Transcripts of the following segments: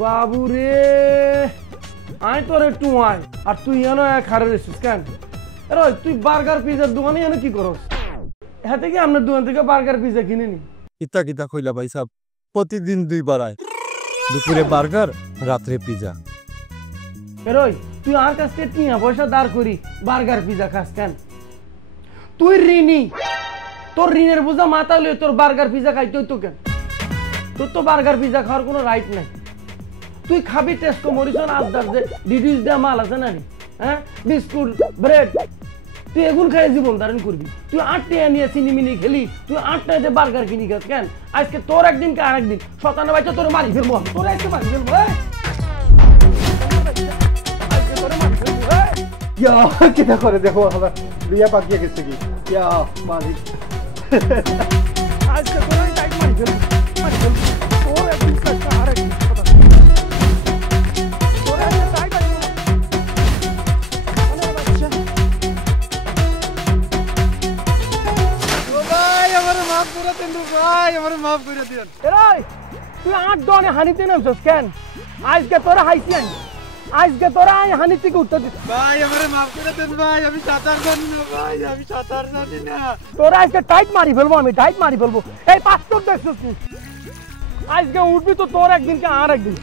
বাবু রে আয় তোর একটু আয় আর তুই এনো এক হারে রেছিস কেন আরে তুই বার্গার পিজার দোকানে এনে কি করস হ্যাঁ থেকে আপনার দোকান থেকে বার্গার পিজা কিনে নি কিতা কিতা কইলা ভাই সাহেব প্রতিদিন 2 বার আয় দুপুরে বার্গার রাত্রে পিজা এরই তুই আর কাছ থেকে টিয়া পয়সা দাঁড় করি বার্গার পিজা খাস কেন তুই ঋণী তোর ঋণের বোঝা মাথা লয়ে তোর বার্গার পিজা খাইতে হইতো কেন তোর তো বার্গার পিজা খাওয়ার কোনো রাইট নাই তুই খাবি টেস্কো মরিসন আদার যে ডিডিউস দেওয়া মাল আছে না রে হ্যাঁ বিস্কুট ব্রেড তুই এগুলো খাই জীবন ধারণ করবি তুই 8 টাকা নিয়ে সিনেমিনি খেলি তুই 8 টাকাতে বার্গার কিনি খাস কেন আজকে তোর একদিন কে আরেকদিন শতানা বাইচা তোর মারি ফেলবো তোর আজকে মারি ফেলবো ইয়া কিটা করে দেখো আমার বিয়া পাকিয়ে গেছে কি ইয়া মালিক আজকে তোর টাইট মারি ফেলবো তোর একদিন কে আরেকদিন তোর আজকে টাইট মারি মাফ করে দেন এরাই তুই 8 ডনে হানিতে নামছস কেন আজকে তোরা হাইছি আজকে তোরা হানি থেকে উত্তর দিস ভাই আমারে মাফ করে দেন ভাই আমি সাঁতার জানি না ভাই আমি সাঁতার জানি না তোরা আজকে টাইট মারি ফেলবো আমি টাইট মারি ফেলবো এই পাঁচটা দেখছস তুই আজকে উঠবি তো তোর একদিন কে আর একদিন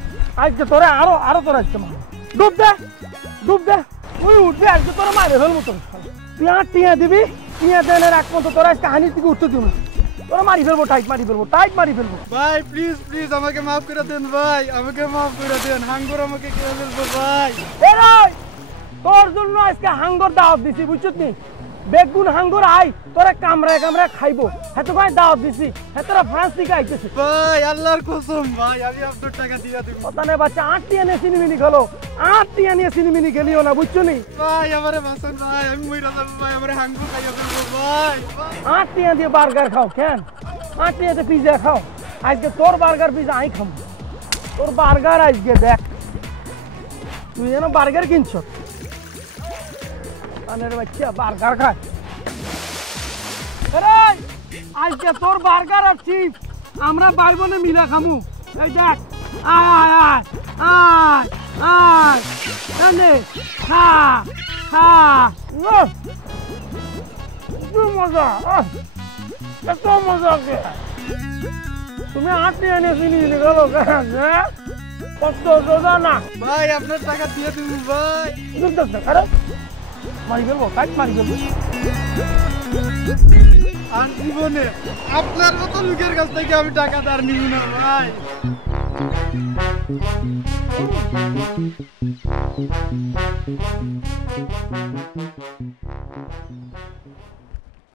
আজকে তোরা আরো তোরা আজকে মার ডুব দে তুই উঠবি আজকে তোরা মারে ফেলবো তোর তুই 8 টিয়া দিবি টিয়া দেনের এক মতো তোরা আজকে হানি থেকে উত্তর দিবি তোরা মারি ফেলবো টাইট মারি ফেলবো ভাই প্লিজ প্লিজ আমাকে মাফ করে দেন ভাই আমাকে মাফ করে দেন হাঙ্গর আমাকে খেয়ে ফেলবো ভাই এরাই তোর জন্য আজকে হাঙ্গর দাওয়াত দিছি বুঝছিস নি বেগুন হাঙ্গর আই তোরা কামড়ায় খাইবো হ্যাঁ তো ভাই দাওয়াত দিছি হ্যাঁ তোরা ফ্রান্স থেকে আইতেছিস ভাই আল্লাহর কসম ভাই আমি আপনার টাকা দিয়ে দেব কথা নেই বাচ্চা 8 টিয়া নিয়ে সিনেমিনি খেলো 8 টিয়া নিয়ে সিনেমিনি খেলিও না বুঝছো নি ভাই আমারে বাসন ভাই আমি মইরা যাব ভাই আমারে হাঙ্গর খাইয়া ফেলবো ভাই 8 টিয়া দিয়ে বার্গার খাও কেন 8 টিয়াতে পিজা খাও আজকে তোর বার্গার পিজা আই খাবো তোর বার্গার আজকে দেখ তুই যেন বার্গার কিনছ আনের বাচ্চা বার্গার খায় আরে আজকে তোর বার্গার আর চিপস আমরা ভাই বোনে মিলা খামু এই দেখ আয় আয় আয় আয় আয় খা খা কি মজা এত মজা কে তুমি 8 টিয়া নিয়ে সিনেমিনি খেলো কেন হ্যাঁ কত সোজা না ভাই আপনার টাকা দিয়ে দেব ভাই আরে মারি ফেলবো কাট মারি ফেলবো আর জীবনে আপনার মতো লোকের কাছ থেকে আমি টাকা ধার নিব না ভাই